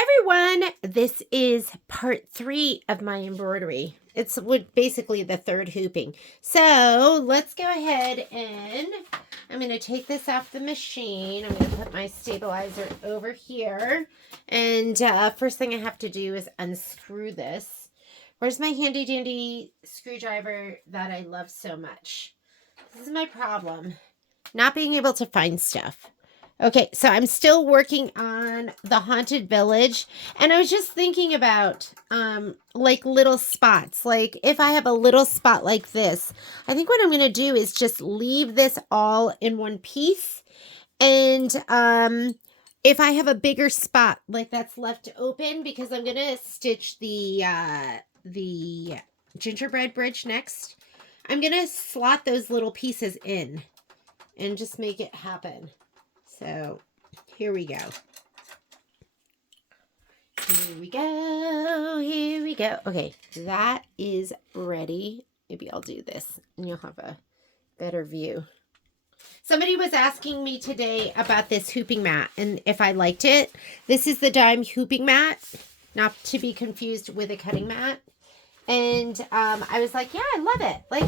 everyone, this is part 3 of my embroidery. It's basically the third hooping. So let's go ahead and I'm going to take this off the machine. I'm going to put my stabilizer over here. And first thing I have to do is unscrew this. Where's my handy dandy screwdriver that I love so much? This is my problem. Not being able to find stuff. Okay, so I'm still working on the Haunted Village, and I was just thinking about like little spots. Like if I have a little spot like this, I think what I'm going to do is just leave this all in one piece. And if I have a bigger spot like that's left open, because I'm going to stitch the gingerbread bridge next, I'm going to slot those little pieces in and just make it happen. So here we go. Here we go. Here we go. Okay, that is ready. Maybe I'll do this and you'll have a better view. Somebody was asking me today about this hooping mat and if I liked it. This is the dime hooping mat, not to be confused with a cutting mat. And I was like, yeah, I love it. Like,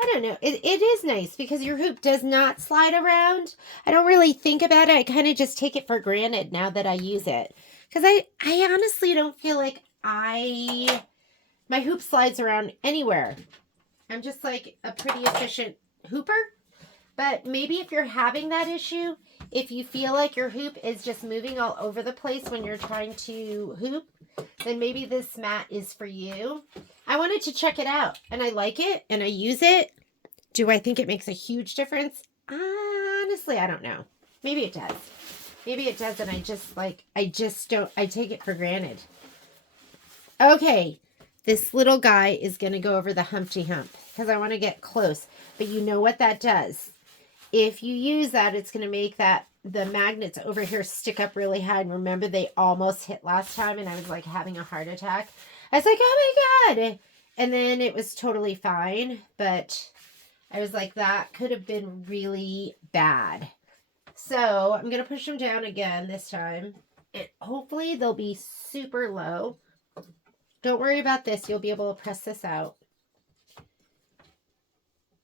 I don't know. It is nice because your hoop does not slide around. I don't really think about it. I kind of just take it for granted now that I use it. Because I honestly don't feel like my hoop slides around anywhere. I'm just like a pretty efficient hooper. But maybe if you're having that issue, if you feel like your hoop is just moving all over the place when you're trying to hoop, then maybe this mat is for you. I wanted to check it out, and I like it, and I use it. Do I think it makes a huge difference? Honestly, I don't know. Maybe it does. Maybe it does, and I take it for granted. Okay, this little guy is going to go over the Humpty Hump, because I want to get close. But you know what that does. If you use that, it's going to make the magnets over here stick up really high. And remember, they almost hit last time, and I was like having a heart attack. I was like, oh my God. And then it was totally fine. But I was like, that could have been really bad. So I'm going to push them down again this time. And hopefully they'll be super low. Don't worry about this. You'll be able to press this out.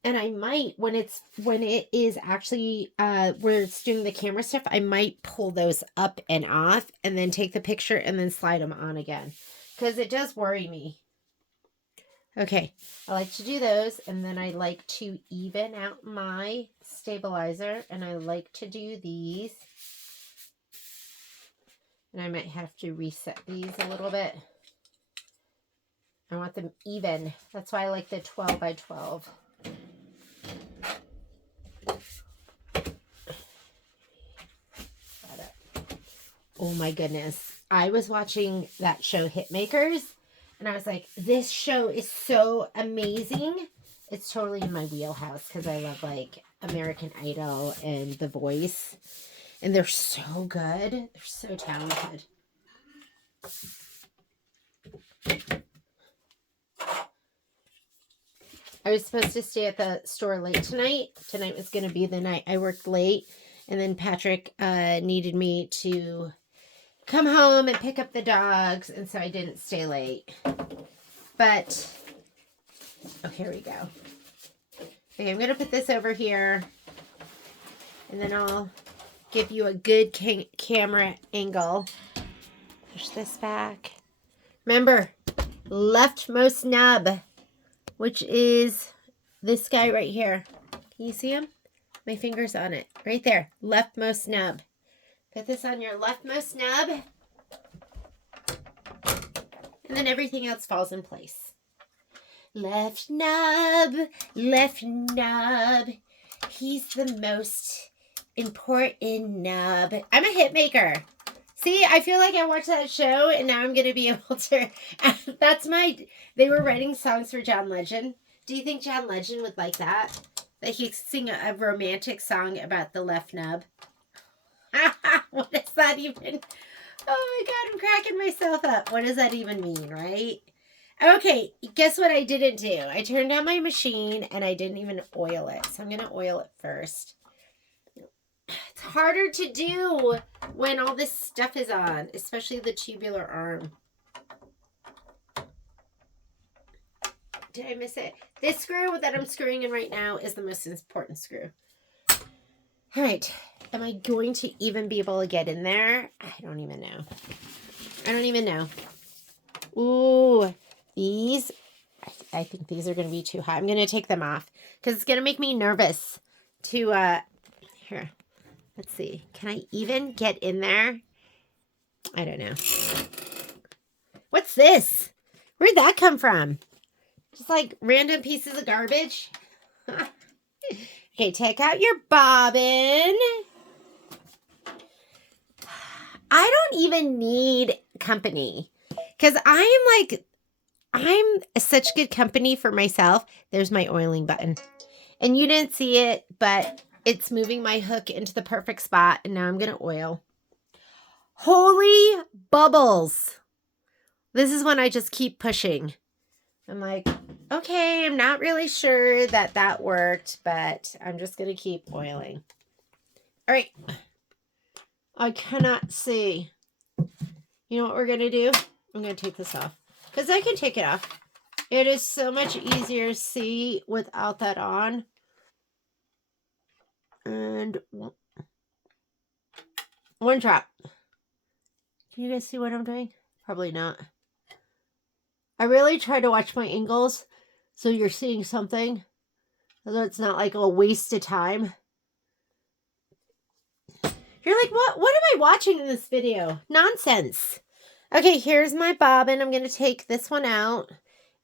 And I might, when it is actually, where it's doing the camera stuff, I might pull those up and off and then take the picture and then slide them on again. Because it does worry me. Okay, I like to do those. And then I like to even out my stabilizer. And I like to do these. And I might have to reset these a little bit. I want them even. That's why I like the 12 by 12. Oh my goodness. I was watching that show Hitmakers and I was like, this show is so amazing. It's totally in my wheelhouse because I love like American Idol and The Voice. And they're so good. They're so talented. I was supposed to stay at the store late tonight. Tonight was going to be the night I worked late. And then Patrick needed me to come home and pick up the dogs. And so I didn't stay late. But, oh, here we go. Okay, I'm going to put this over here. And then I'll give you a good camera angle. Push this back. Remember, leftmost nub, which is this guy right here. Can you see him? My finger's on it. Right there. Leftmost nub. Put this on your leftmost nub. And then everything else falls in place. Left nub. Left nub. He's the most important nub. I'm a hit maker. See, I feel like I watched that show and now I'm going to be able to. They were writing songs for John Legend. Do you think John Legend would like that? That he'd sing a romantic song about the left nub? What does that even? Oh my God, I'm cracking myself up. What does that even mean, right? Okay, guess what I didn't do? I turned on my machine and I didn't even oil it. So I'm going to oil it first. It's harder to do when all this stuff is on, especially the tubular arm. Did I miss it? This screw that I'm screwing in right now is the most important screw. All right. Am I going to even be able to get in there? I don't even know. I don't even know. Ooh, these, I think these are going to be too high. I'm going to take them off because it's going to make me nervous to, here, let's see. Can I even get in there? I don't know. What's this? Where'd that come from? Just like random pieces of garbage. Okay, take out your bobbin. I don't even need company because I'm such good company for myself. There's my oiling button. And you didn't see it, but it's moving my hook into the perfect spot. And now I'm going to oil. Holy bubbles. This is when I just keep pushing. I'm like, okay, I'm not really sure that that worked, but I'm just going to keep oiling. All right. I cannot see. You know what we're going to do? I'm going to take this off because I can take it off. It is so much easier to see without that on. And one drop. Can you guys see what I'm doing? Probably not. I really try to watch my angles so you're seeing something. So it's not like a waste of time. You're like, what am I watching in this video? Nonsense. Okay, here's my bobbin. I'm going to take this one out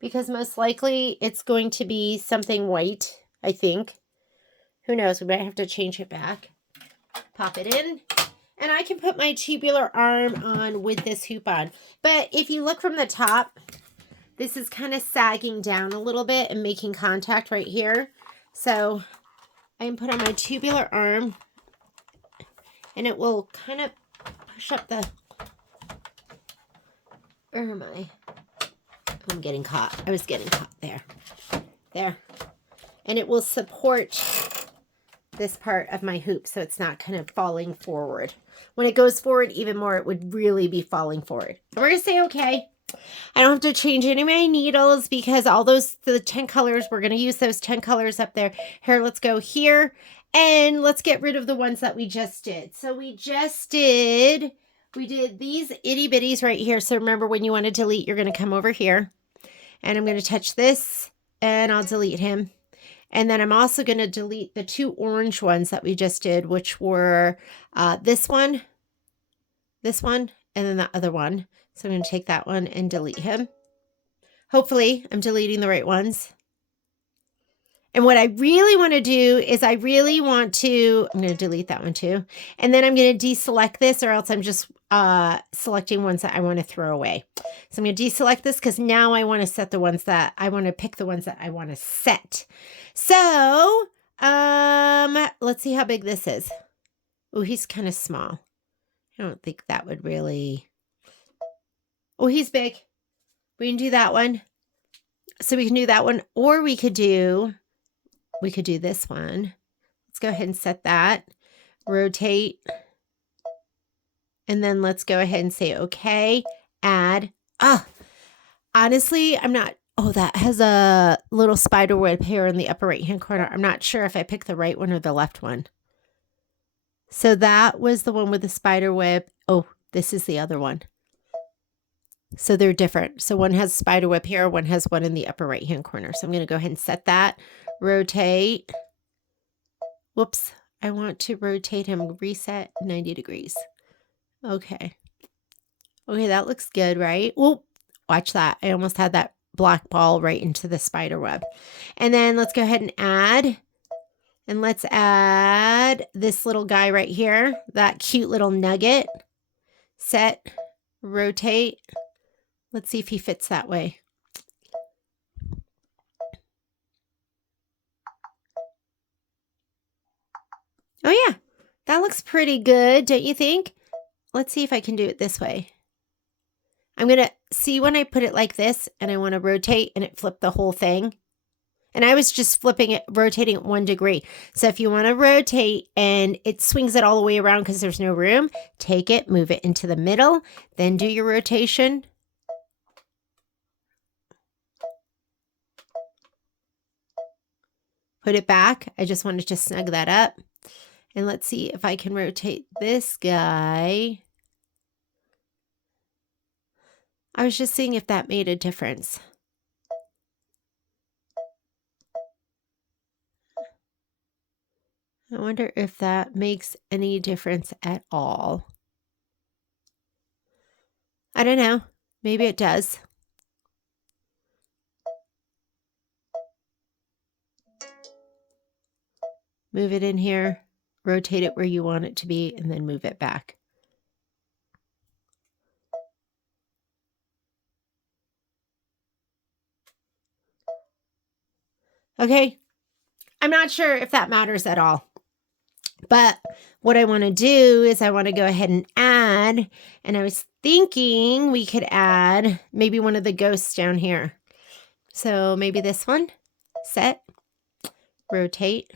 because most likely it's going to be something white, I think. Who knows? We might have to change it back. Pop it in. And I can put my tubular arm on with this hoop on. But if you look from the top, this is kind of sagging down a little bit and making contact right here. So I can put on my tubular arm and it will kind of push up the... Where am I? I'm getting caught. I was getting caught there. There. And it will support this part of my hoop so it's not kind of falling forward. When it goes forward even more, it would really be falling forward. We're going to say okay. I don't have to change any of my needles because all those, the 10 colors, we're going to use those 10 colors up there. Here, let's go here and let's get rid of the ones that we just did. So we did these itty bitties right here. So remember, when you want to delete, you're going to come over here and I'm going to touch this and I'll delete him. And then I'm also going to delete the 2 orange ones that we just did, which were this one, and then the other one. So I'm going to take that one and delete him. Hopefully I'm deleting the right ones. And what I really want to do is I'm going to delete that one too. And then I'm going to deselect this, or else I'm just selecting ones that I want to throw away. So I'm going to deselect this because now I want to set the ones that I want to pick, the ones that I want to set. So let's see how big this is. Oh, he's kind of small. I don't think that would really... Oh, he's big. We can do that one. So we can do that one, or we could do this one. Let's go ahead and set that. Rotate. And then let's go ahead and say, okay, add. Honestly, I'm not, that has a little spider web here in the upper right-hand corner. I'm not sure if I picked the right one or the left one. So that was the one with the spider web. Oh, this is the other one. So they're different. So one has spider web here, one has one in the upper right-hand corner. So I'm going to go ahead and set that. Rotate. Whoops. I want to rotate him. Reset 90 degrees. Okay. Okay, that looks good, right? Oh, watch that. I almost had that black ball right into the spider web. And then let's go ahead and add. And let's add this little guy right here. That cute little nugget. Set. Rotate. Let's see if he fits that way. Oh yeah, that looks pretty good, don't you think? Let's see if I can do it this way. I'm going to see when I put it like this and I want to rotate and it flipped the whole thing. And I was just flipping it, rotating it 1 degree. So if you want to rotate and it swings it all the way around because there's no room, take it, move it into the middle, then do your rotation. Put it back. I just wanted to snug that up. And let's see if I can rotate this guy. I was just seeing if that made a difference. I wonder if that makes any difference at all. I don't know. Maybe it does. Move it in here, rotate it where you want it to be, and then move it back. Okay, I'm not sure if that matters at all. But what I want to do is I want to go ahead and add, and I was thinking we could add maybe one of the ghosts down here. So maybe this one, set, rotate.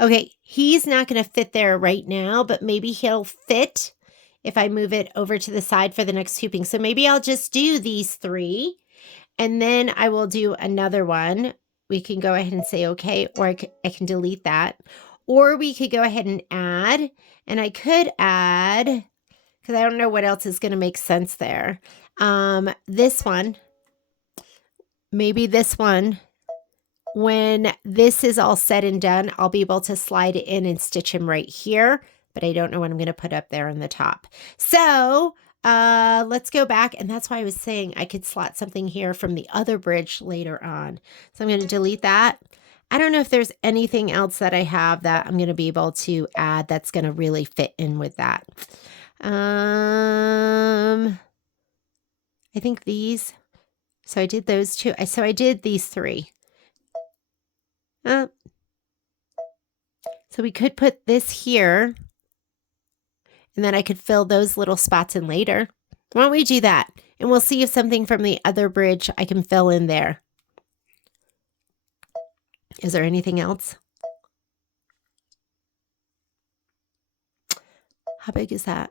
Okay, he's not going to fit there right now, but maybe he'll fit if I move it over to the side for the next hooping. So maybe I'll just do these 3, and then I will do another one. We can go ahead and say okay, or I can delete that. Or we could go ahead and add, and I could add, because I don't know what else is going to make sense there. This one, maybe this one. When this is all said and done, I'll be able to slide it in and stitch him right here, but I don't know what I'm going to put up there on the top. So let's go back, and that's why I was saying I could slot something here from the other bridge later on. So I'm going to delete that. I don't know if there's anything else that I have that I'm going to be able to add that's going to really fit in with that. I think these. So I did those 2. So I did these 3. So we could put this here, and then I could fill those little spots in later. Why don't we do that? And we'll see if something from the other bridge I can fill in there. Is there anything else? How big is that?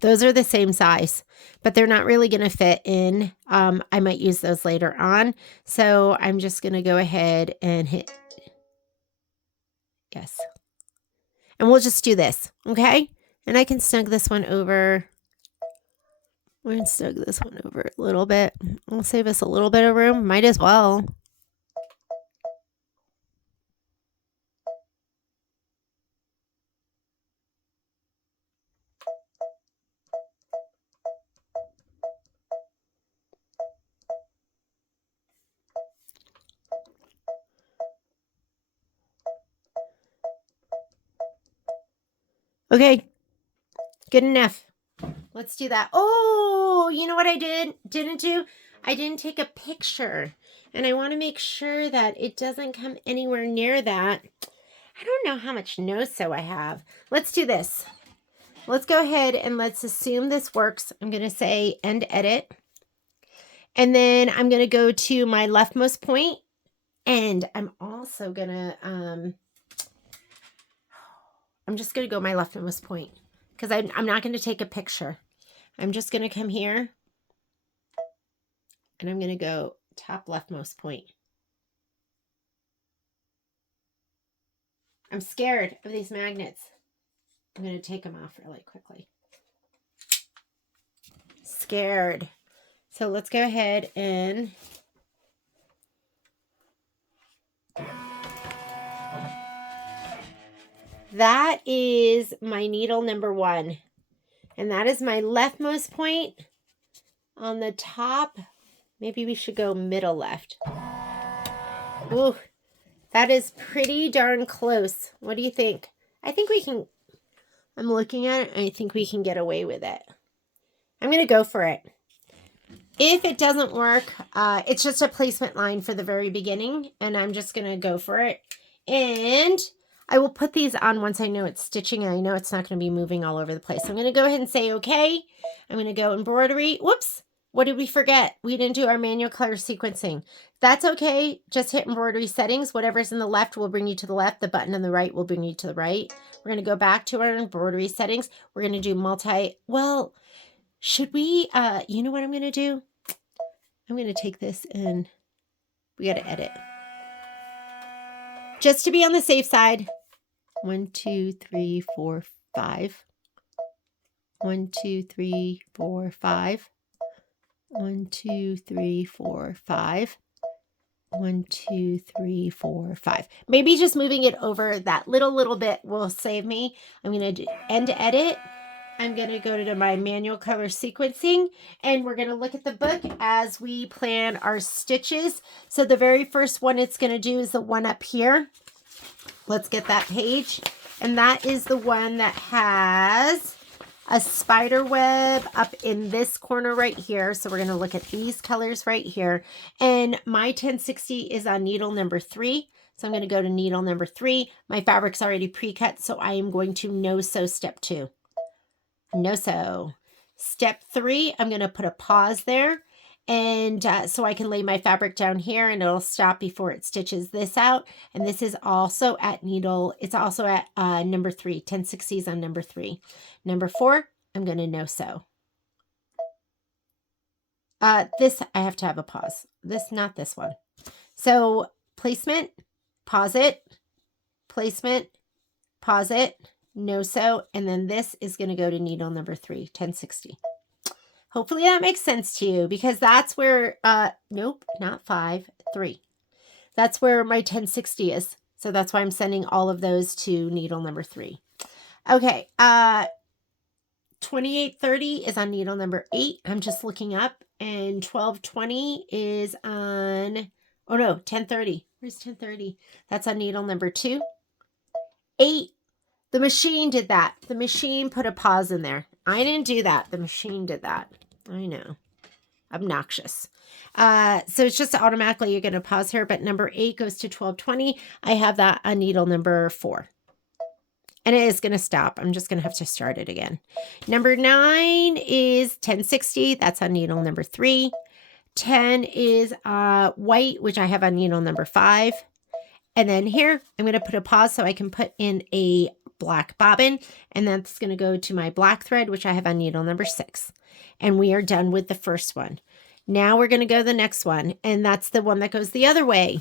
Those are the same size, but they're not really going to fit in. I might use those later on. So I'm just going to go ahead and hit yes. And we'll just do this, okay? And I can snug this one over. We're going to snug this one over a little bit. We'll save us a little bit of room. Might as well. Okay, good enough. Let's do that. Oh, you know what I didn't do? I didn't take a picture, and I want to make sure that it doesn't come anywhere near that. I don't know how much no-sew I have. Let's do this. Let's go ahead and let's assume this works. I'm going to say end edit, and then I'm going to go to my leftmost point, and I'm also going to, I'm just going to go my leftmost point because I'm not going to take a picture. I'm just going to come here and I'm going to go top leftmost point. I'm scared of these magnets. I'm going to take them off really quickly. Scared. So let's go ahead and that is my needle number 1. And that is my leftmost point on the top. Maybe we should go middle left. Ooh, that is pretty darn close. What do you think? I think we can, I'm looking at it, and I think we can get away with it. I'm going to go for it. If it doesn't work, it's just a placement line for the very beginning, and I'm just going to go for it. And I will put these on once I know it's stitching and I know it's not going to be moving all over the place. So I'm going to go ahead and say, okay, I'm going to go embroidery. Whoops. What did we forget? We didn't do our manual color sequencing. That's okay. Just hit embroidery settings. Whatever's in the left will bring you to the left. The button on the right will bring you to the right. We're going to go back to our embroidery settings. We're going to do well, should we, you know what I'm going to do? I'm going to take this and we got to edit. Just to be on the safe side. 1, 2, 3, 4, 5. 1, 2, 3, 4, 5. 1, 2, 3, 4, 5. 1, 2, 3, 4, 5. Maybe just moving it over that little bit will save me. I'm going to end edit. I'm going to go to my manual color sequencing, and we're going to look at the book as we plan our stitches. So the very first one it's going to do is the one up here. Let's get that page. And that is the one that has a spider web up in this corner right here. So we're going to look at these colors right here. And my 1060 is on needle number 3. So I'm going to go to needle number 3. My fabric's already pre-cut, so I am going to no-sew step 2. No-sew. Step 3, I'm going to put a pause there. And so I can lay my fabric down here and it'll stop before it stitches this out. And this is also at needle, it's also at number 3, 1060 is on number 3. Number 4, I'm going to no-sew. This, I have to have a pause. Not this one. So placement, pause it, placement, pause it, no-sew, and then this is going to go to needle number 3, 1060. Hopefully that makes sense to you, because that's where, nope, not 5, 3. That's where my 1060 is. So that's why I'm sending all of those to needle number 3. Okay, 2830 is on needle number 8. I'm just looking up, and 1220 is on, oh no, 1030. Where's 1030? That's on needle number 2. 8, the machine did that. The machine put a pause in there. I didn't do that. The machine did that. I know. Obnoxious. So it's just automatically you're going to pause here, but number 8 goes to 1220. I have that on needle number 4. And it is going to stop. I'm just going to have to start it again. Number 9 is 1060. That's on needle number 3. 10 is white, which I have on needle number 5. And then here, I'm going to put a pause so I can put in a black bobbin, and that's going to go to my black thread, which I have on needle number 6. And we are done with the first one. Now we're going to go to the next one, and that's the one that goes the other way.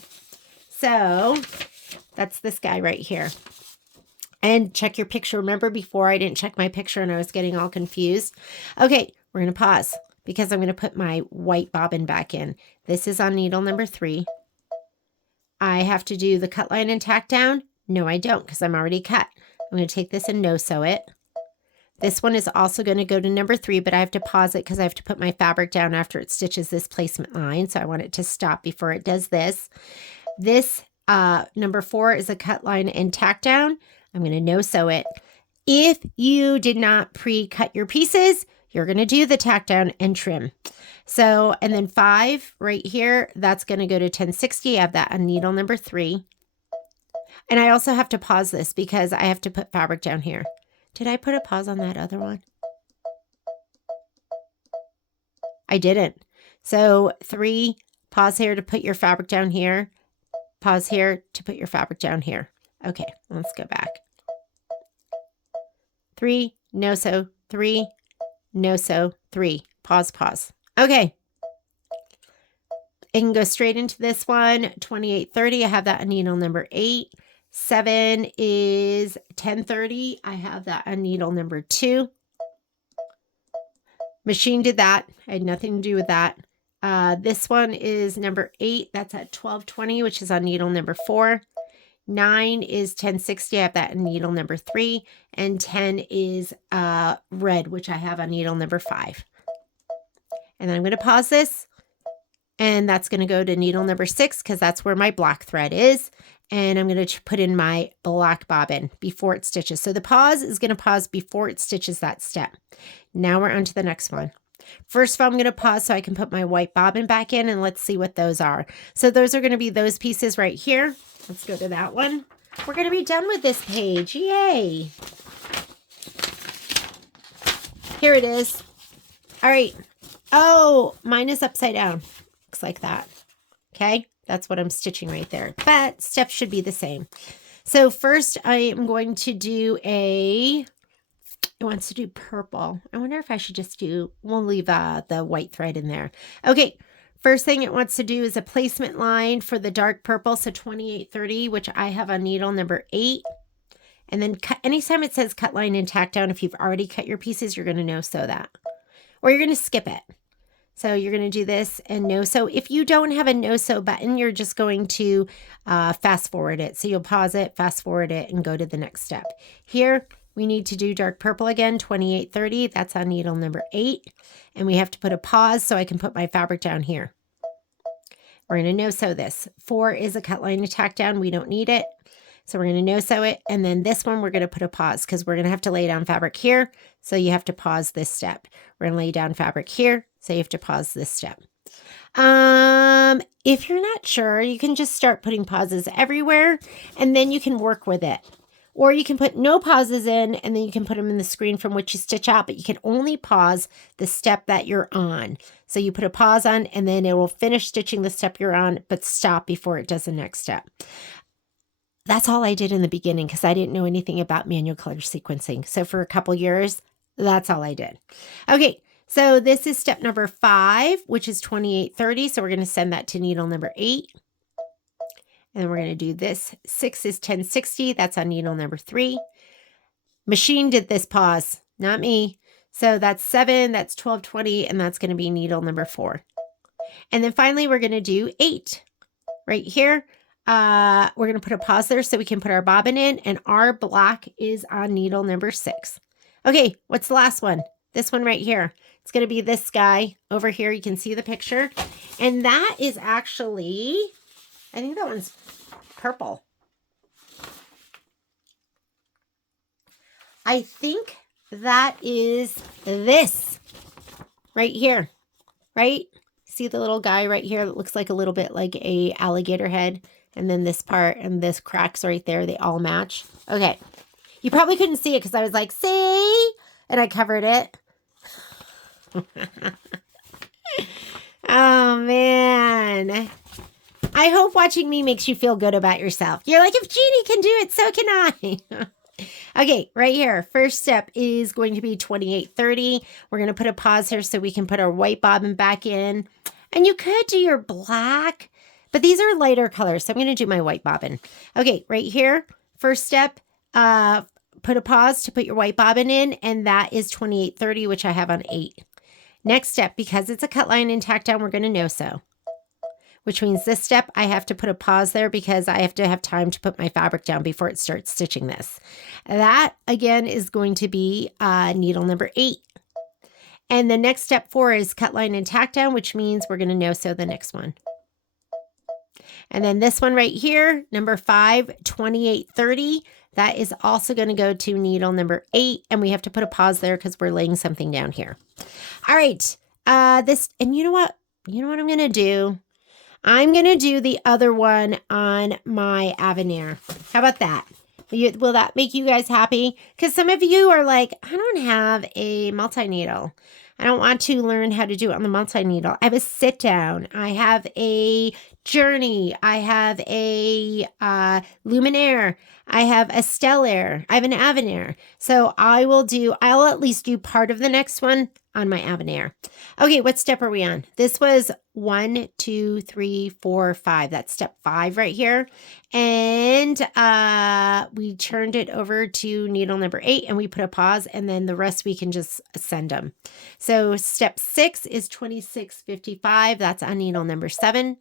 So that's this guy right here. And check your picture. Remember before I didn't check my picture and I was getting all confused? Okay, we're going to pause because I'm going to put my white bobbin back in. This is on needle number 3. I have to do the cut line and tack down. No, I don't, because I'm already cut. I'm going to take this and no-sew it. This one is also going to go to number 3, but I have to pause it because I have to put my fabric down after it stitches this placement line. So I want it to stop before it does this. This number 4 is a cut line and tack down. I'm going to no-sew it. If you did not pre-cut your pieces, you're going to do the tack down and trim. So, and then 5 right here, that's going to go to 1060. I have that on needle number 3. And I also have to pause this because I have to put fabric down here. Did I put a pause on that other one? I didn't. So 3, pause here to put your fabric down here. Pause here to put your fabric down here. Okay, let's go back. 3, no-sew, 3, no-sew, 3. Pause, pause. Okay. It can go straight into this one. 2830, I have that on needle number 8. 7 is 1030. I have that on needle number 2. Machine did that. I had nothing to do with that. This one is number 8. That's at 1220, which is on needle number 4. 9 is 1060. I have that on needle number 3. And 10 is red, which I have on needle number 5. And then I'm going to pause this. And that's going to go to needle number 6 because that's where my black thread is. And I'm going to put in my black bobbin before it stitches. So the pause is going to pause before it stitches that step. Now we're on to the next one. First of all, I'm going to pause so I can put my white bobbin back in, and let's see what those are. So those are going to be those pieces right here. Let's go to that one. we're going to be done with this page. Yay. Here it is. All right. Oh, mine is upside down. Looks like that. Okay. That's what I'm stitching right there. But steps should be the same. So first I am going to do it wants to do purple. I wonder if I should just we'll leave the white thread in there. Okay. First thing it wants to do is a placement line for the dark purple. So 2830, which I have on needle number 8. And then anytime it says cut line and tack down, if you've already cut your pieces, you're going to no-sew that. Or you're going to skip it. So you're going to do this and no-sew. If you don't have a no-sew button, you're just going to fast forward it. So you'll pause it, fast forward it, and go to the next step. Here, we need to do dark purple again, 2830. That's on needle number 8. And we have to put a pause so I can put my fabric down here. We're going to no-sew this. 4 is a cut line and tack down. We don't need it. So we're going to no-sew it. And then this one, we're going to put a pause because we're going to have to lay down fabric here. So you have to pause this step. We're going to lay down fabric here. So you have to pause this step. If you're not sure, you can just start putting pauses everywhere and then you can work with it. Or you can put no pauses in and then you can put them in the screen from which you stitch out, but you can only pause the step that you're on. So you put a pause on and then it will finish stitching the step you're on, but stop before it does the next step. That's all I did in the beginning because I didn't know anything about manual color sequencing. So for a couple years, that's all I did. Okay, so this is step number 5, which is 2830. So we're going to send that to needle number 8. And then we're going to do this. 6 is 1060. That's on needle number 3. Machine did this pause, not me. So that's 7, that's 1220, and that's going to be needle number 4. And then finally, we're going to do 8 right here. We're going to put a pause there so we can put our bobbin in, and our black is on needle number 6. Okay, what's the last one? This one right here. It's going to be this guy over here. You can see the picture. And that is actually, I think that one's purple. I think that is this right here, right? See the little guy right here that looks like a little bit like a alligator head. And then this part and this cracks right there, they all match. Okay. You probably couldn't see it because I was like, see? And I covered it. Oh, man. I hope watching me makes you feel good about yourself. You're like, if Jeannie can do it, so can I. Okay, right here. First step is going to be 2830. We're going to put a pause here so we can put our white bobbin back in. And you could do your black, but these are lighter colors. So I'm going to do my white bobbin. Okay, right here. First step, put a pause to put your white bobbin in. And that is 2830, which I have on 8. Next step, because it's a cut line and tack down, we're going to no-sew. Which means this step, I have to put a pause there because I have to have time to put my fabric down before it starts stitching this. That, again, is going to be needle number 8. And the next step 4 is cut line and tack down, which means we're going to no-sew the next one. And then this one right here, number 5, 2830, that is also going to go to needle number 8. And we have to put a pause there because we're laying something down here. All right. And you know what? You know what I'm going to do? I'm going to do the other one on my Avenir. How about that? Will that make you guys happy? Because some of you are like, I don't have a multi-needle. I don't want to learn how to do it on the multi-needle. I have a sit down. I have a Journey. I have a Luminaire. I have a Stellaire. I have an Avenir. So I'll at least do part of the next one on my Avenir. Okay, what step are we on? This was 1, 2, 3, 4, 5. That's step 5 right here. And we turned it over to needle number 8 and we put a pause, and then the rest we can just send them. So step 6 is 2655. That's on needle number 7.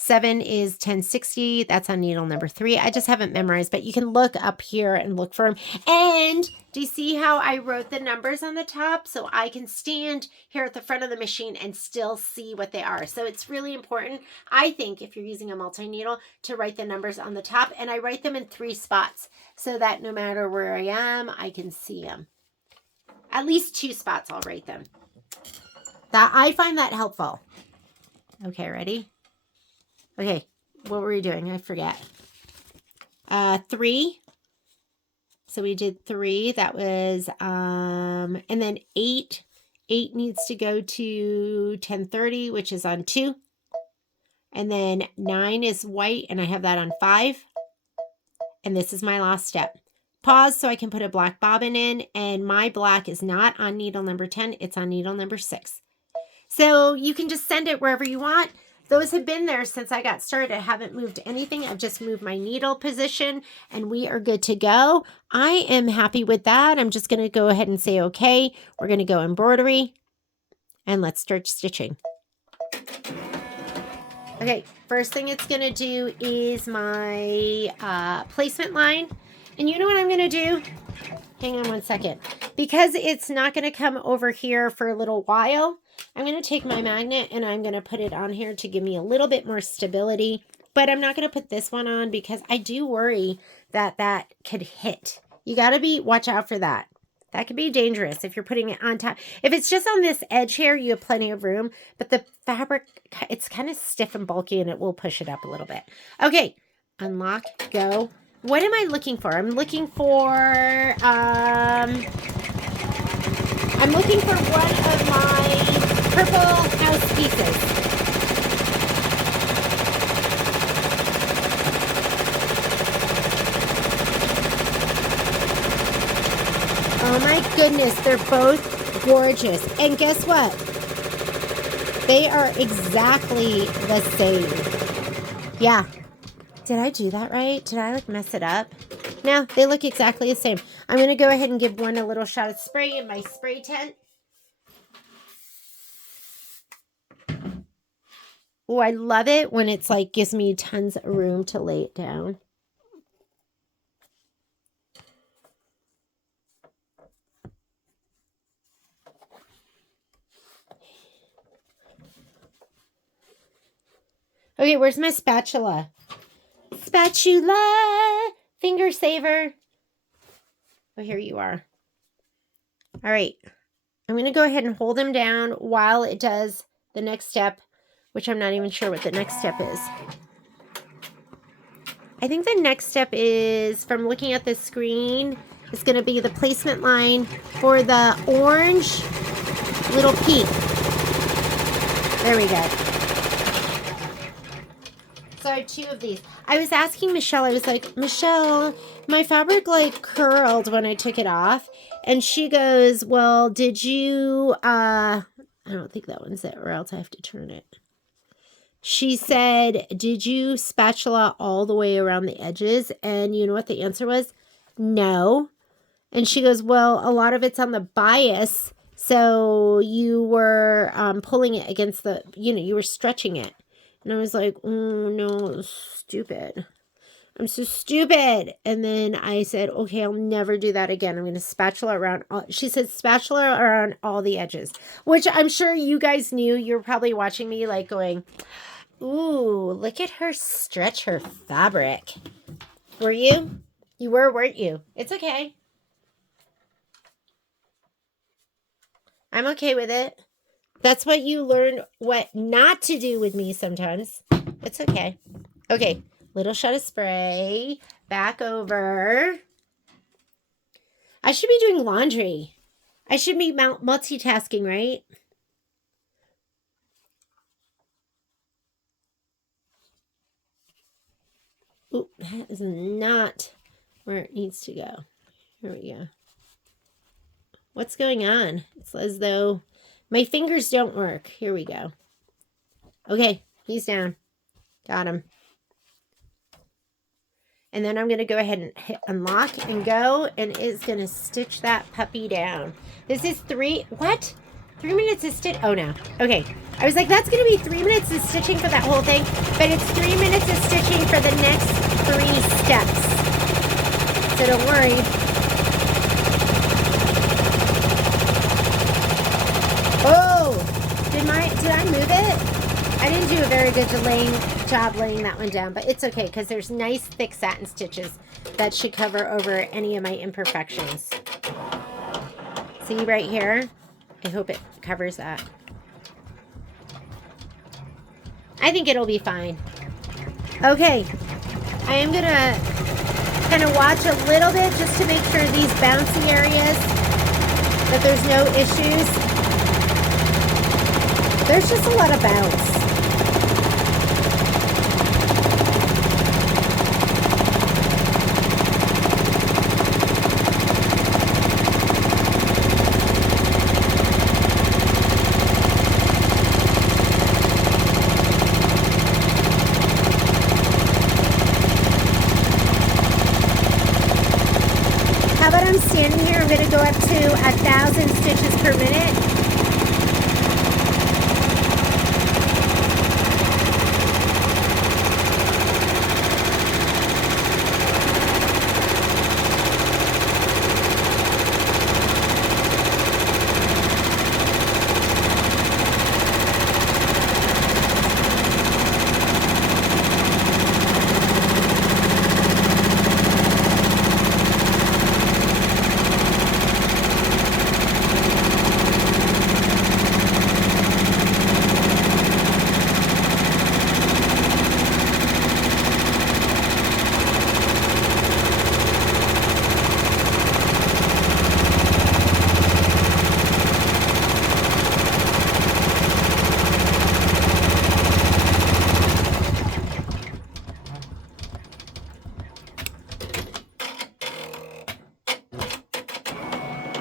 7 is 1060. That's on needle number 3. I just haven't memorized, but you can look up here and look for them. And do you see how I wrote the numbers on the top? So I can stand here at the front of the machine and still see what they are. So it's really important, I think, if you're using a multi-needle, to write the numbers on the top. And I write them in 3 spots so that no matter where I am, I can see them. At least 2 spots I'll write them. I find that helpful. Okay, ready? Okay, what were we doing? I forget. 3. So we did 3. That was, and then 8. 8 needs to go to 1030, which is on 2. And then 9 is white, and I have that on 5. And this is my last step. Pause so I can put a black bobbin in, and my black is not on needle number 10. It's on needle number 6. So you can just send it wherever you want. Those have been there since I got started. I haven't moved anything. I've just moved my needle position, and we are good to go. I am happy with that. I'm just going to go ahead and say, okay, we're going to go embroidery, and let's start stitching. Okay, first thing it's going to do is my placement line. And you know what I'm going to do? Hang on one second. Because it's not going to come over here for a little while, I'm going to take my magnet and I'm going to put it on here to give me a little bit more stability. But I'm not going to put this one on because I do worry that that could hit. You got to watch out for that. That could be dangerous if you're putting it on top. If it's just on this edge here, you have plenty of room. But the fabric, it's kind of stiff and bulky and it will push it up a little bit. Okay, unlock, go. What am I looking for? I'm looking for one of my purple house pieces. Oh my goodness, they're both gorgeous. And guess what? They are exactly the same. Yeah. Did I do that right? Did I mess it up? No, they look exactly the same. I'm going to go ahead and give one a little shot of spray in my spray tent. Oh, I love it when it's like gives me tons of room to lay it down. Okay, where's my spatula? Spatula! Finger saver. Oh, here you are. All right. I'm going to go ahead and hold them down while it does the next step, which I'm not even sure what the next step is. I think the next step is, from looking at the screen, is going to be the placement line for the orange little peak. There we go. So I have 2 of these. I was asking Michelle, I was like, Michelle, my fabric like curled when I took it off. And she goes, well, did you, I don't think that one's it, or else I have to turn it. She said, did you spatula all the way around the edges? And you know what the answer was? No. And she goes, well, a lot of it's on the bias. So you were pulling it against the, you were stretching it. And I was like, oh, no, stupid. I'm so stupid. And then I said, okay, I'll never do that again. I'm going to spatula around. She said spatula around all the edges, which I'm sure you guys knew. You're probably watching me like going, ooh, look at her stretch her fabric. Were you? You were, weren't you? It's okay. I'm okay with it. That's what you learn what not to do with me sometimes. It's okay. Okay, little shot of spray. Back over. I should be doing laundry. I should be multitasking, right? Ooh, that is not where it needs to go. Here we go. What's going on? It's as though my fingers don't work. Here we go. Okay, he's down. Got him. And then I'm going to go ahead and hit unlock and go, and it's going to stitch that puppy down. This is 3 minutes of stitch. Oh, no. Okay. I was like, that's going to be 3 minutes of stitching for that whole thing, but it's 3 minutes of stitching for the next 3 steps. So don't worry. Oh, did I move it? I didn't do a very good job laying that one down, but it's okay because there's nice thick satin stitches that should cover over any of my imperfections. See right here? I hope it covers that. I think it'll be fine. Okay, I am gonna kind of watch a little bit just to make sure these bouncy areas, that there's no issues. There's just a lot of bounce. Standing here, I'm going to go up to 1,000 stitches per minute.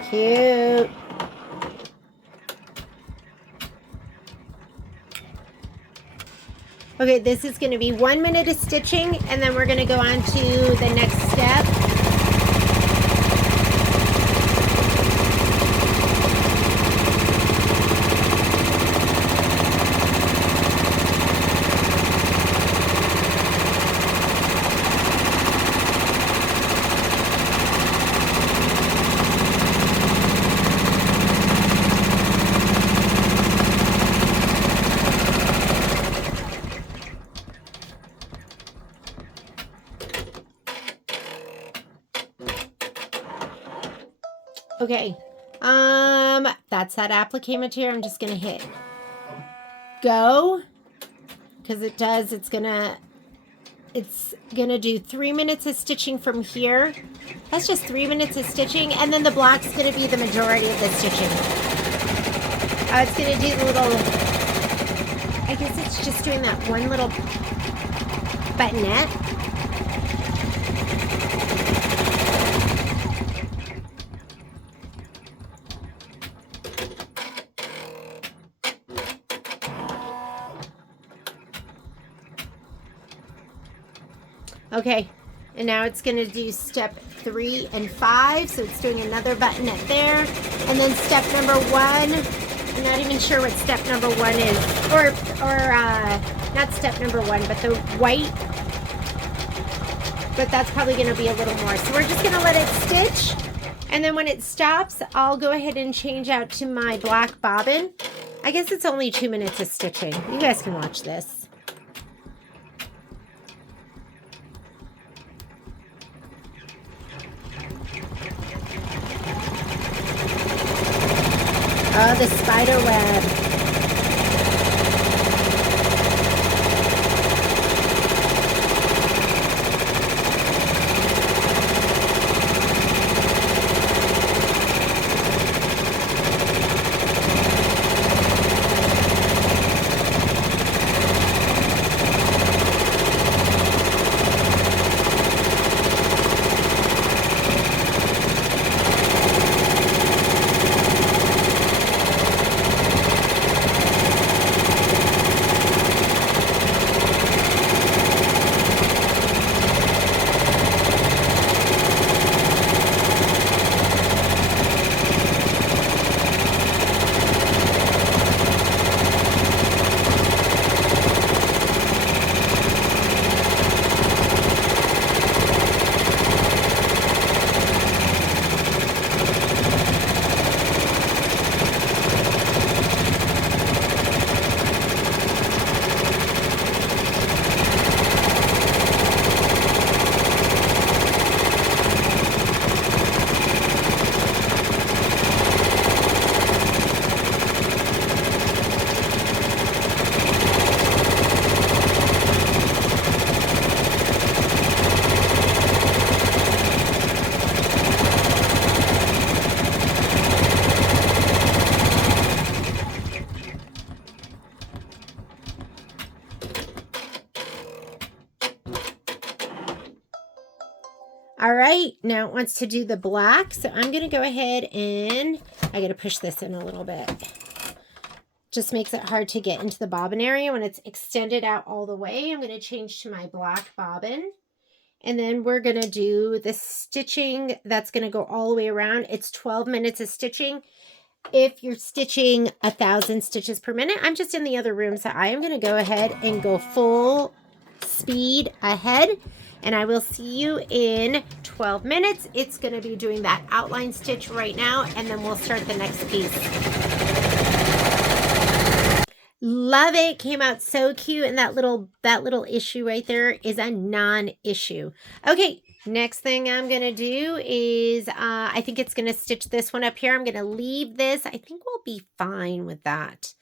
Cute. Okay, this is going to be 1 minute of stitching, and then we're going to go on to the next step. Okay, that's that applique material. I'm just gonna hit go, because it's gonna do 3 minutes of stitching from here. That's just 3 minutes of stitching, and then the block's gonna be the majority of the stitching. It's gonna do the little, I guess it's just doing that one little buttonette. Okay, and now it's going to do step 3 and 5, so it's doing another buttonette there, and then step number 1. I'm not even sure what step number 1 is, or not step number 1, but the white. But that's probably going to be a little more. So we're just going to let it stitch, and then when it stops, I'll go ahead and change out to my black bobbin. I guess it's only 2 minutes of stitching. You guys can watch this. Oh, the spider web. right, now it wants to do the black. So I'm going to go ahead and I got to push this in a little bit. Just makes it hard to get into the bobbin area when it's extended out all the way. I'm going to change to my black bobbin. And then we're going to do the stitching that's going to go all the way around. It's 12 minutes of stitching. If you're stitching 1,000 stitches per minute, I'm just in the other room. So I am going to go ahead and go full speed ahead. And I will see you in 12 minutes. It's going to be doing that outline stitch right now. And then we'll start the next piece. Love it. Came out so cute. And that little issue right there is a non-issue. Okay. Next thing I'm going to do is, I think it's going to stitch this one up here. I'm going to leave this. I think we'll be fine with that.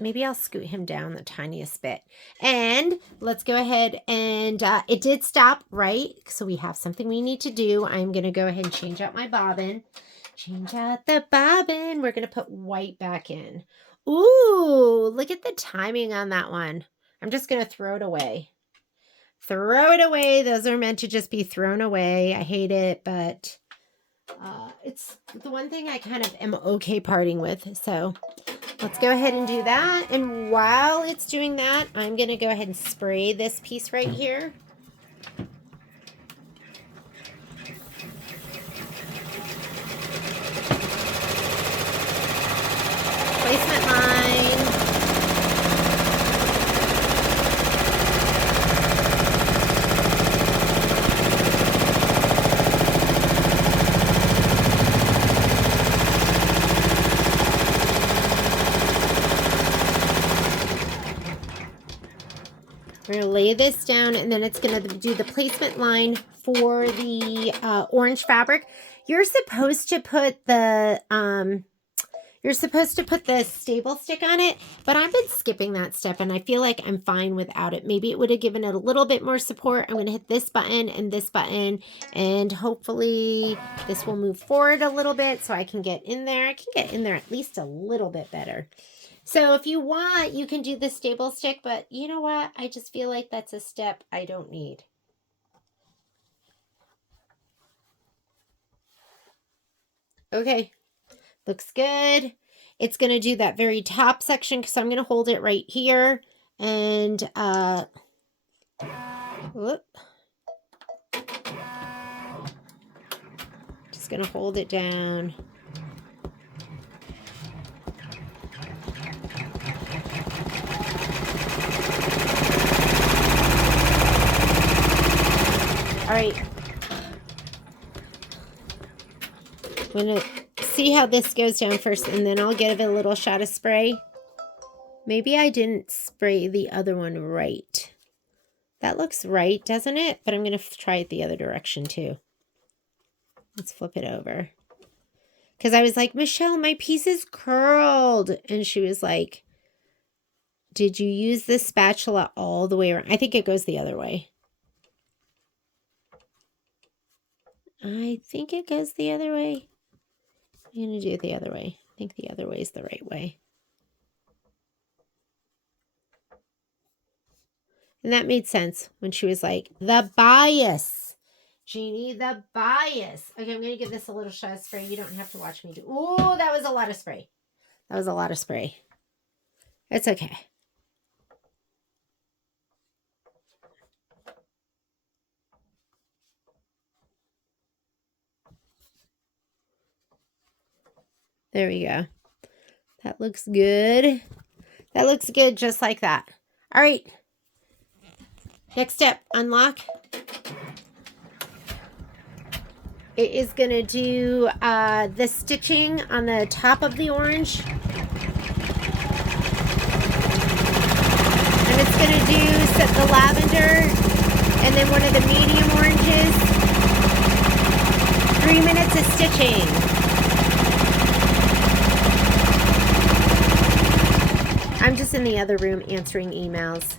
Maybe I'll scoot him down the tiniest bit. And let's go ahead and, it did stop, right? So we have something we need to do. I'm going to go ahead and change out my bobbin. Change out the bobbin. We're going to put white back in. Ooh, look at the timing on that one. I'm just going to throw it away. Throw it away. Those are meant to just be thrown away. I hate it, but it's the one thing I kind of am okay parting with. So let's go ahead and do that. And while it's doing that, I'm going to go ahead and spray this piece right here. Placement line. We're going to lay this down, and then it's going to do the placement line for the orange fabric. You're supposed to put the stable stick on it, but I've been skipping that step, and I feel like I'm fine without it. Maybe it would have given it a little bit more support. I'm going to hit this button and this button, and hopefully this will move forward a little bit so I can get in there. I can get in there at least a little bit better. So if you want, you can do the stable stick, but you know what? I just feel like that's a step I don't need. Okay, looks good. It's going to do that very top section because I'm going to hold it right here. And, whoop. Just going to hold it down. All right, I'm going to see how this goes down first, and then I'll give it a little shot of spray. Maybe I didn't spray the other one right. That looks right, doesn't it? But I'm going to try it the other direction too. Let's flip it over. Because I was like, Michelle, my piece is curled. And she was like, did you use the spatula all the way around? I think it goes the other way. I think it goes the other way. I'm going to do it the other way. I think the other way is the right way. And that made sense when she was like, the bias. Jeannie, the bias. Okay, I'm going to give this a little shot of spray. You don't have to watch me do. Oh, that was a lot of spray. That was a lot of spray. It's okay. There we go. That looks good. That looks good just like that. All right. Next step, unlock. It is going to do the stitching on the top of the orange. And it's going to do set the lavender and then one of the medium oranges. 3 minutes of stitching. I'm just in the other room answering emails.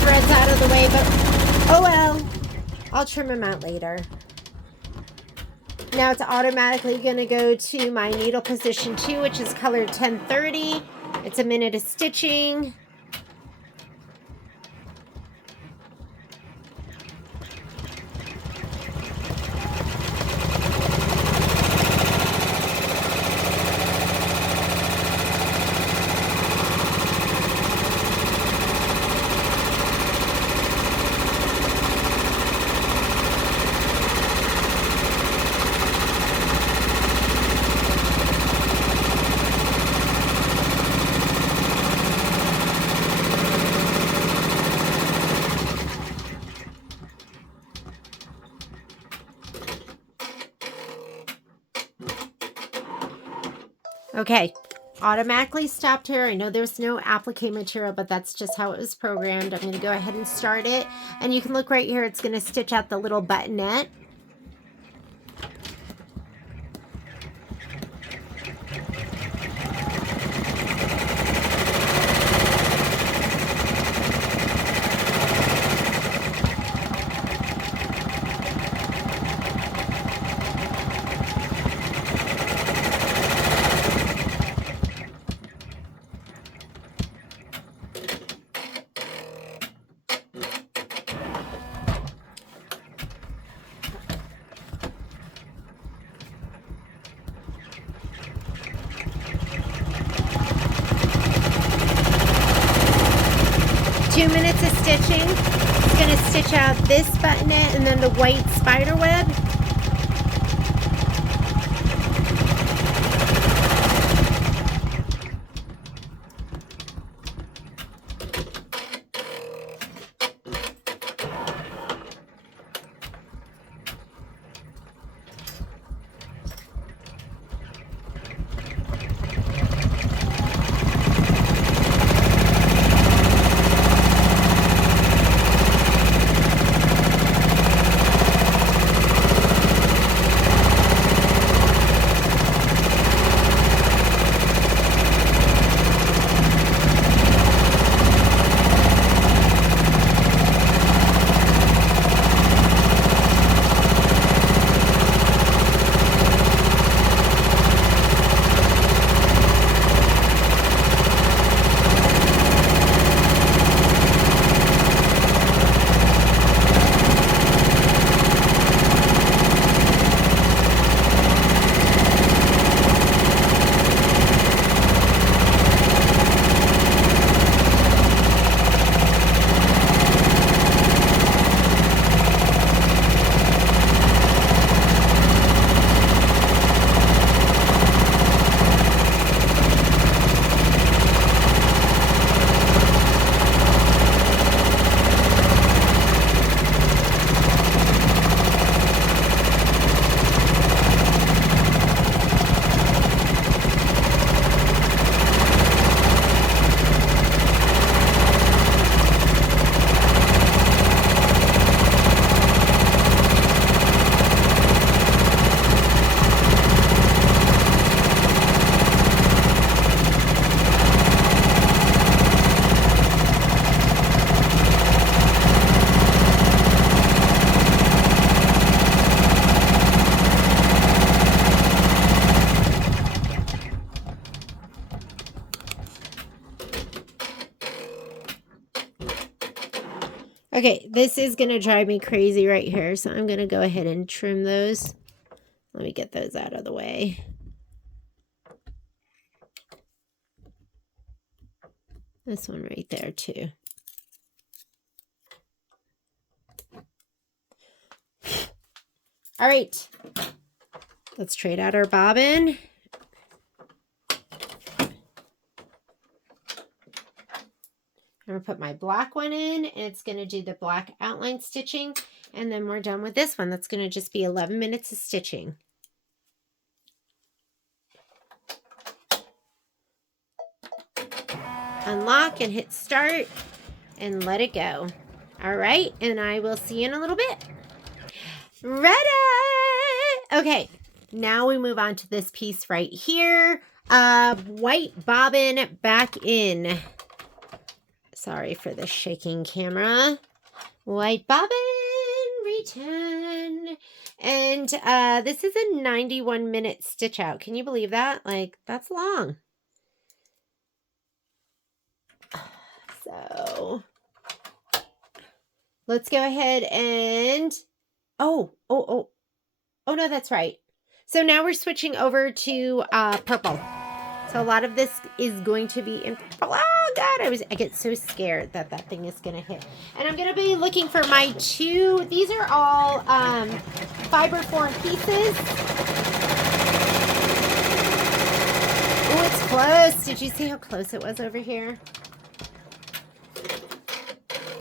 threads out of the way, but oh well. I'll trim them out later. Now it's automatically going to go to my needle position 2, which is colored 1030. It's a minute of stitching. Okay, automatically stopped here. I know there's no applique material, but that's just how it was programmed. I'm going to go ahead and start it. And you can look right here. It's going to stitch out the little buttonette. Of stitching. It's going to stitch out this buttonette and then the white spider web. Okay, this is going to drive me crazy right here, so I'm going to go ahead and trim those. Let me get those out of the way. This one right there too. All right, let's trade out our bobbin. I'm going to put my black one in, and it's going to do the black outline stitching, and then we're done with this one. That's going to just be 11 minutes of stitching. Unlock and hit start and let it go. All right, and I will see you in a little bit. Ready! Okay, now we move on to this piece right here. White bobbin back in. Sorry for the shaking camera. White bobbin return. And this is a 91-minute stitch out. Can you believe that? Like, that's long. So let's go ahead and, oh, no, that's right. So now we're switching over to purple. So a lot of this is going to be in purple. Oh God, I get so scared that that thing is going to hit. And I'm going to be looking for my two, these are all fiber form pieces. Oh, it's close. Did you see how close it was over here?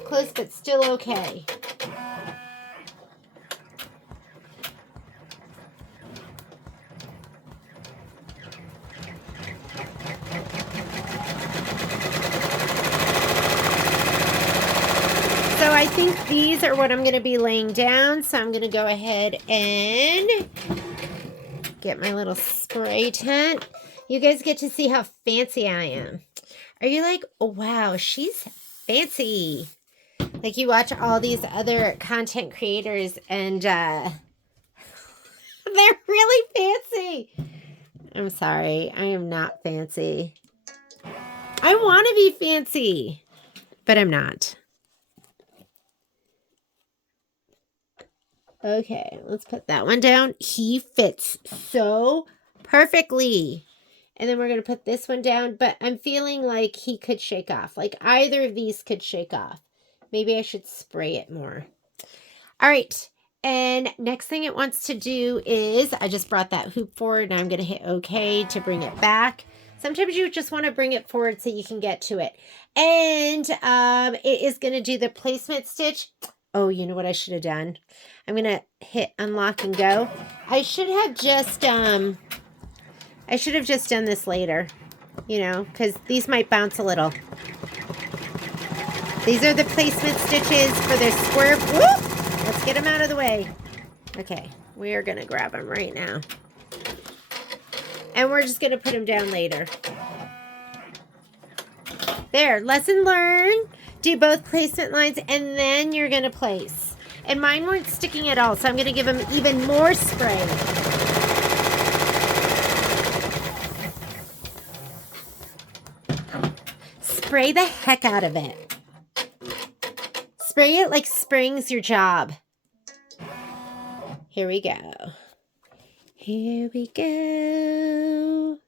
Close, but still okay. So I think these are what I'm going to be laying down. So I'm going to go ahead and get my little spray tent. You guys get to see how fancy I am. Are you like, oh, wow, she's fancy? Like you watch all these other content creators and they're really fancy. I'm sorry. I am not fancy. I want to be fancy, but I'm not. Okay, let's put that one down. He fits so perfectly. And then we're going to put this one down, but I'm feeling like he could shake off. Like either of these could shake off. Maybe I should spray it more. All right. And next thing it wants to do is, I just brought that hoop forward and I'm going to hit OK to bring it back. Sometimes you just want to bring it forward so you can get to it. And it is going to do the placement stitch. Oh, you know what I should have done? I'm going to hit unlock and go. I should have just done this later, you know, because these might bounce a little. These are the placement stitches for their square. Whoop! Let's get them out of the way. Okay, we are going to grab them right now. And we're just going to put them down later. There, lesson learned. Do both placement lines and then you're going to place. And mine weren't sticking at all, so I'm going to give them even more spray. Spray the heck out of it. Spray it like spring's your job. Here we go. Here we go.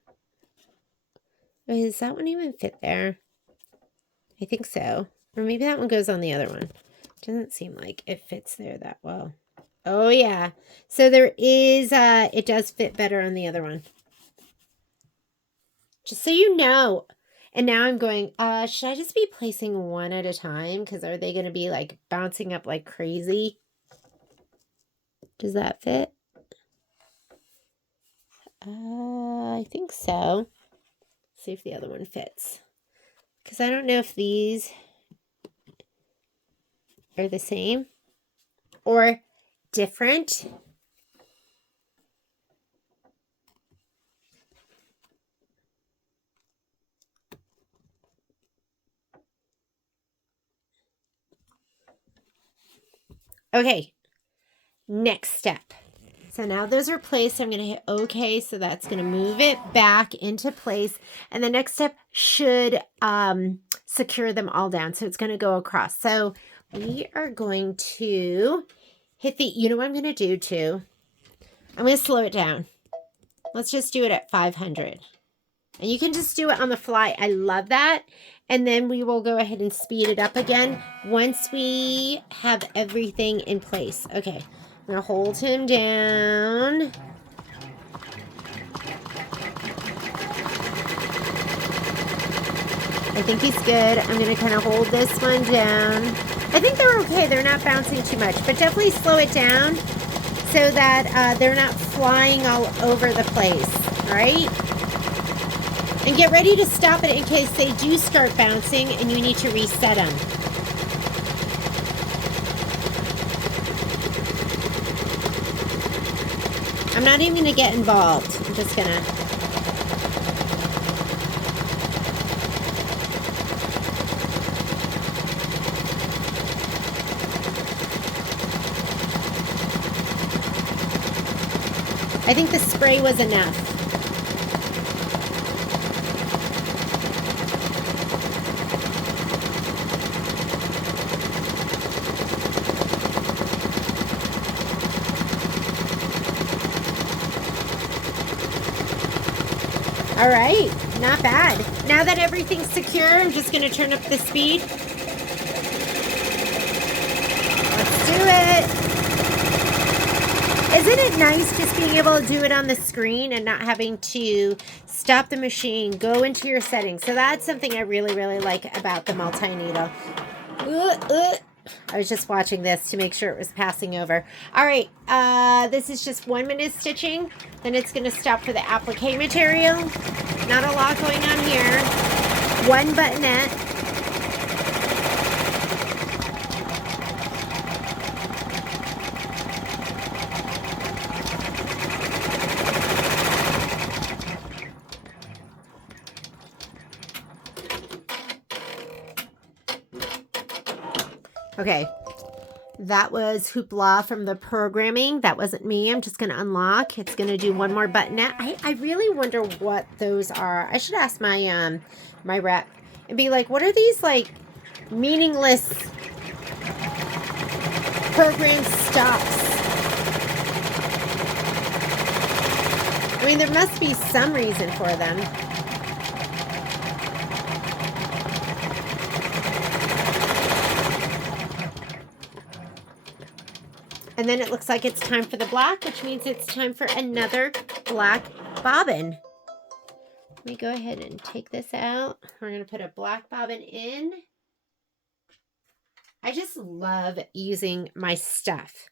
Wait, does that one even fit there? I think so. Or maybe that one goes on the other one. Doesn't seem like it fits there that well. Oh, yeah. So there is, it does fit better on the other one. Just so you know. And now I'm going, should I just be placing one at a time? Because are they going to be like bouncing up like crazy? Does that fit? I think so. Let's see if the other one fits. Because I don't know if these are the same or different. Okay, next step. So now those are placed. I'm going to hit OK. So that's going to move it back into place. And the next step should secure them all down. So it's going to go across. So we are going to hit the, you know what I'm going to do too? I'm going to slow it down. Let's just do it at 500. And you can just do it on the fly. I love that. And then we will go ahead and speed it up again once we have everything in place. Okay, I'm going to hold him down. I think he's good. I'm going to kind of hold this one down. I think they're okay. They're not bouncing too much, but definitely slow it down so that they're not flying all over the place, all right? And get ready to stop it in case they do start bouncing and you need to reset them. I'm not even going to get involved. I'm just going to... I think the spray was enough. All right, not bad. Now that everything's secure, I'm just going to turn up the speed. Let's do it. Isn't it nice just being able to do it on the screen and not having to stop the machine, go into your settings? So that's something I really, really like about the multi-needle. I was just watching this to make sure it was passing over. All right, this is just 1 minute stitching. Then it's going to stop for the applique material. Not a lot going on here. One buttonette. Okay, that was Hoopla from the programming. That wasn't me. I'm just going to unlock. It's going to do one more buttonette. I really wonder what those are. I should ask my my rep and be like, what are these like meaningless program stops? I mean, there must be some reason for them. And then it looks like it's time for the black, which means it's time for another black bobbin. Let me go ahead and take this out. We're going to put a black bobbin in. I just love using my stuff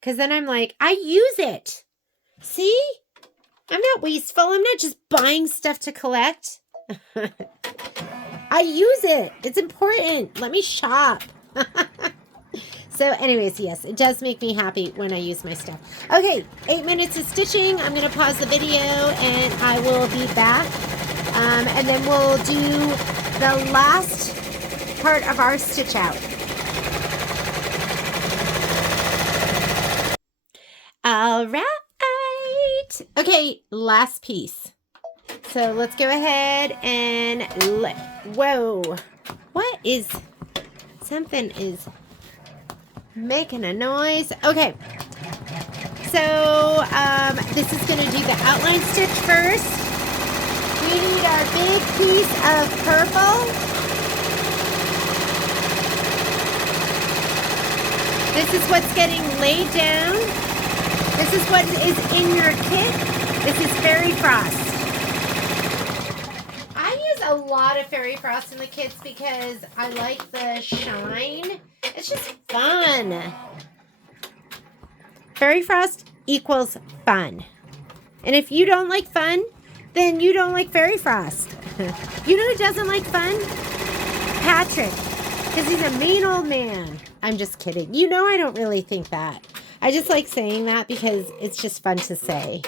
because then I'm like, I use it. See? I'm not wasteful. I'm not just buying stuff to collect. I use it. It's important. Let me shop. So anyways, yes, it does make me happy when I use my stuff. Okay, 8 minutes of stitching. I'm going to pause the video and I will be back. And then we'll do the last part of our stitch out. All right. Okay, last piece. So let's go ahead and whoa. What is, something is making a noise. Okay, so this is going to do the outline stitch first. We need our big piece of purple. This is what's getting laid down. This is what is in your kit. This is Fairy Frost. I use a lot of Fairy Frost in the kits because I like the shine. It's just fun. Fairy Frost equals fun. And if you don't like fun, then you don't like Fairy Frost. You know who doesn't like fun? Patrick. Because he's a mean old man. I'm just kidding. You know I don't really think that. I just like saying that because it's just fun to say.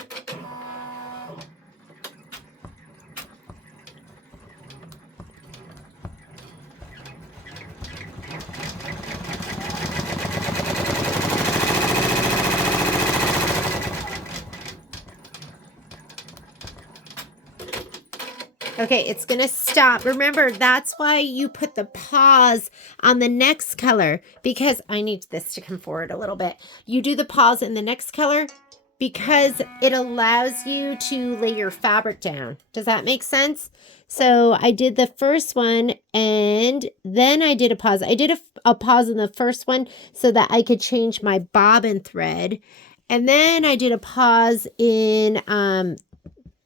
Okay, it's going to stop. Remember, that's why you put the pause on the next color, because I need this to come forward a little bit. You do the pause in the next color because it allows you to lay your fabric down. Does that make sense? So I did the first one and then I did a pause. I did a pause in the first one so that I could change my bobbin thread. And then I did a pause in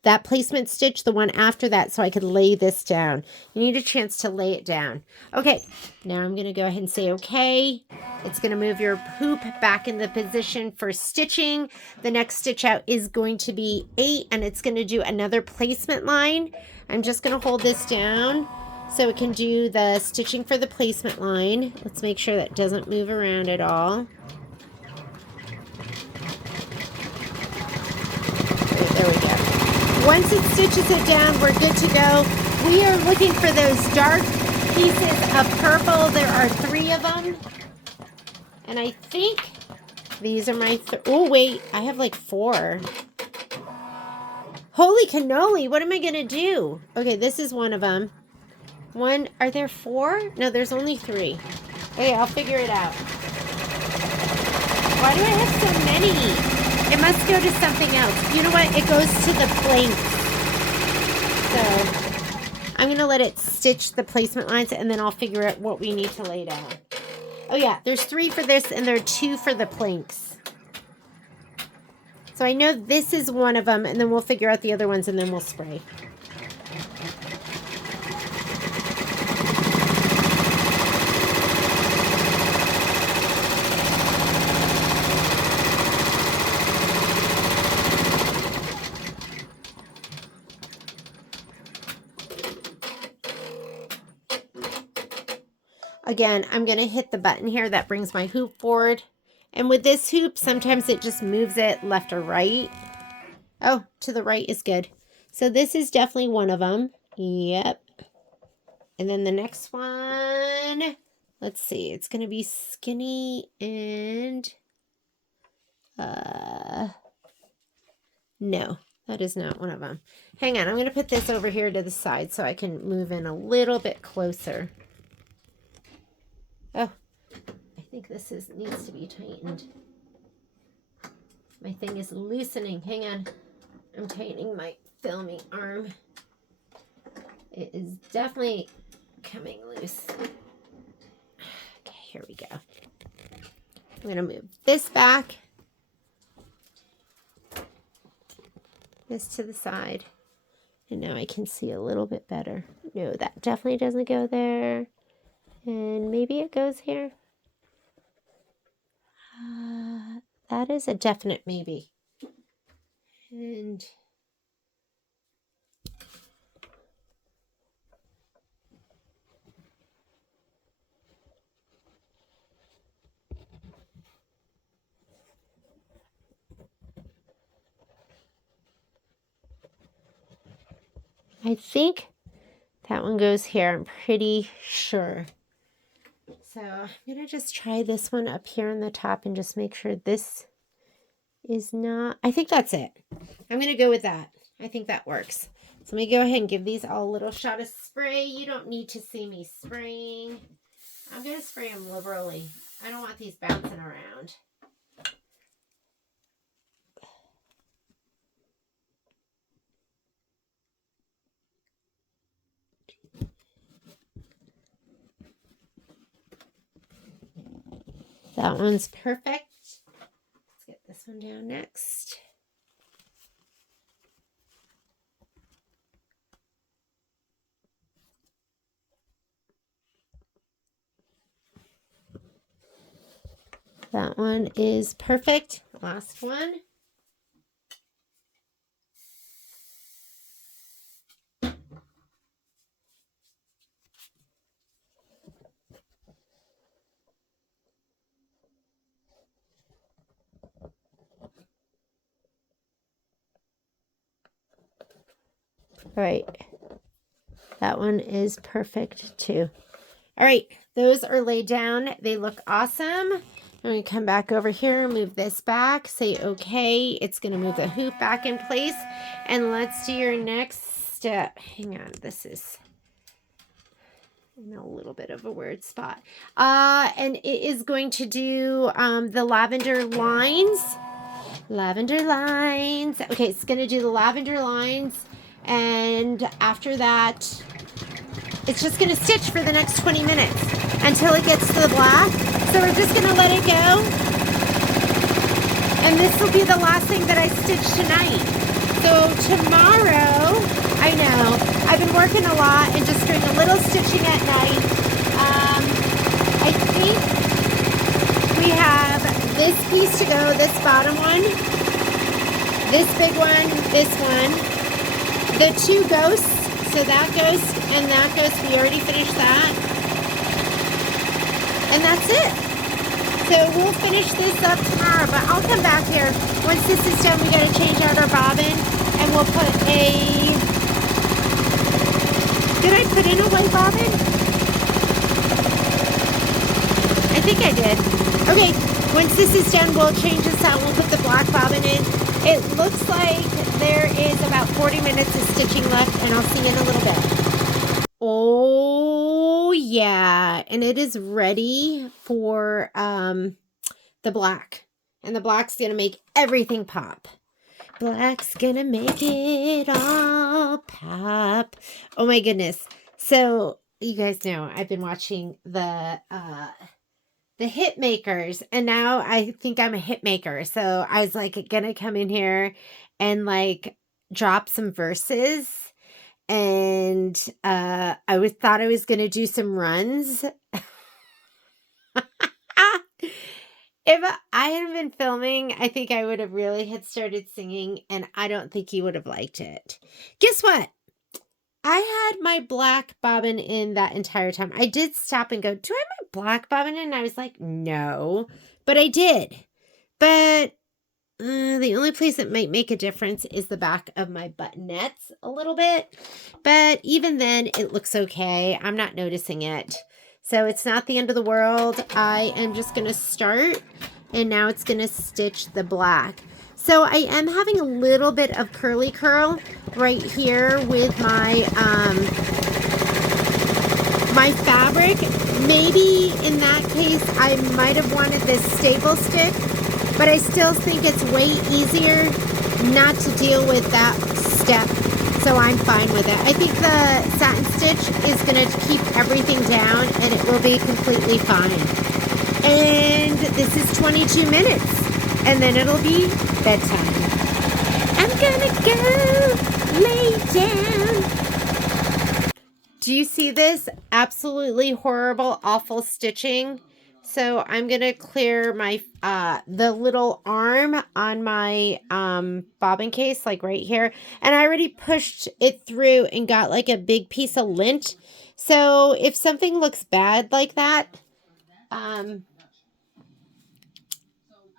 that placement stitch, the one after that, so I could lay this down. You need a chance to lay it down. Okay, now I'm going to go ahead and say okay. It's going to move your hoop back in the position for stitching. The next stitch out is going to be 8, and it's going to do another placement line. I'm just going to hold this down so it can do the stitching for the placement line. Let's make sure that doesn't move around at all. There we go. Once it stitches it down, we're good to go. We are looking for those dark pieces of purple. There are 3 of them. And I think these are my, oh wait, I have like 4. Holy cannoli, what am I going to do? Okay, this is one of them. Are there 4? No, there's only 3. Okay, I'll figure it out. Why do I have so many? It must go to something else. You know what? It goes to the planks. So I'm going to let it stitch the placement lines, and then I'll figure out what we need to lay down. Oh yeah, there's 3 for this, and there are 2 for the planks. So I know this is one of them, and then we'll figure out the other ones, and then we'll spray. Again, I'm going to hit the button here that brings my hoop forward. And with this hoop, sometimes it just moves it left or right. Oh, to the right is good. So this is definitely one of them. Yep. And then the next one, let's see. It's going to be skinny and... no, that is not one of them. Hang on, I'm going to put this over here to the side so I can move in a little bit closer. Oh, I think this needs to be tightened. My thing is loosening. Hang on. I'm tightening my filmy arm. It is definitely coming loose. Okay, here we go. I'm going to move this back. This to the side. And now I can see a little bit better. No, that definitely doesn't go there. And maybe it goes here. That is a definite maybe. And I think that one goes here. I'm pretty sure. So I'm going to just try this one up here on the top and just make sure this is not... I think that's it. I'm going to go with that. I think that works. So let me go ahead and give these all a little shot of spray. You don't need to see me spraying. I'm going to spray them liberally. I don't want these bouncing around. That one's perfect. Let's get this one down next. That one is perfect. Last one. All right, that one is perfect too. All right, those are laid down. They look awesome. I'm going to come back over here, move this back, say okay. It's going to move the hoop back in place. And let's do your next step. Hang on, this is in a little bit of a weird spot. And it is going to do the lavender lines. Lavender lines. Okay, it's going to do the lavender lines. And after that, it's just going to stitch for the next 20 minutes until it gets to the black. So we're just going to let it go. And this will be the last thing that I stitch tonight. So tomorrow, I know, I've been working a lot and just doing a little stitching at night. I think we have this piece to go, this bottom one, this big one, this one. The 2 ghosts, so that ghost and that ghost, we already finished that. And that's it. So we'll finish this up tomorrow, but I'll come back here. Once this is done, we got to change out our bobbin, and we'll put a... Did I put in a white bobbin? I think I did. Okay, once this is done, we'll change this out. We'll put the black bobbin in. It looks like there is about 40 minutes of stitching left, and I'll see you in a little bit. Oh, yeah. And it is ready for the black. And the black's going to make everything pop. Black's going to make it all pop. Oh, my goodness. So, you guys know I've been watching the hit makers, and now I think I'm a hit maker. So I was like gonna come in here and like drop some verses, and thought I was gonna do some runs. If I hadn't been filming, I think I would have really had started singing, and I don't think you would have liked it. Guess what? I had my black bobbin in that entire time. I did stop and go, do I have my black bobbin in? And I was like, no, but I did. But the only place that might make a difference is the back of my buttonettes a little bit. But even then, it looks okay. I'm not noticing it. So it's not the end of the world. I am just going to start, and now it's going to stitch the black. So I am having a little bit of curly curl right here with my my fabric. Maybe in that case I might have wanted this staple stick, but I still think it's way easier not to deal with that step, so I'm fine with it. I think the satin stitch is going to keep everything down, and it will be completely fine. And this is 22 minutes, and then it'll be bedtime. I'm gonna go lay down. Do you see this? Absolutely horrible, awful stitching. So I'm gonna clear my the little arm on my bobbin case, like right here. And I already pushed it through and got like a big piece of lint. So if something looks bad like that,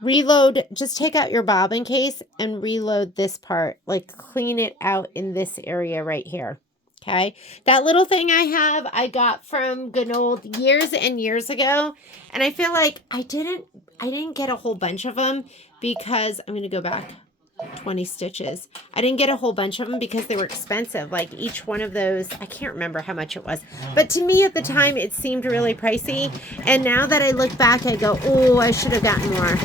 reload, just take out your bobbin case and reload this part, like clean it out in this area right here. Okay, that little thing I got from good old years and years ago, and I feel like I didn't get a whole bunch of them because I'm going to go back 20 stitches. I didn't get a whole bunch of them because they were expensive. Like each one of those, I can't remember how much it was, but to me at the time it seemed really pricey, and now that I look back I go, oh, I should have gotten more.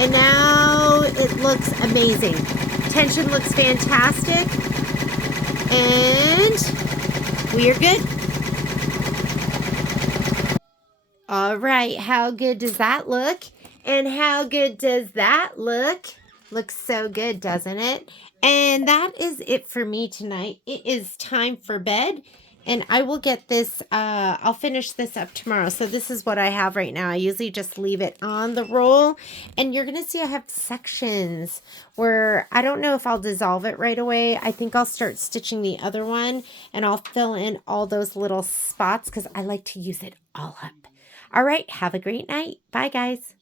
And now it looks amazing. Tension looks fantastic, and we are good. All right, how good does that look? And how good does that look? Looks so good, doesn't it? And that is it for me tonight. It is time for bed, and I will get this, I'll finish this up tomorrow. So this is what I have right now. I usually just leave it on the roll, and you're going to see I have sections where I don't know if I'll dissolve it right away. I think I'll start stitching the other one, and I'll fill in all those little spots because I like to use it all up. All right, have a great night. Bye, guys.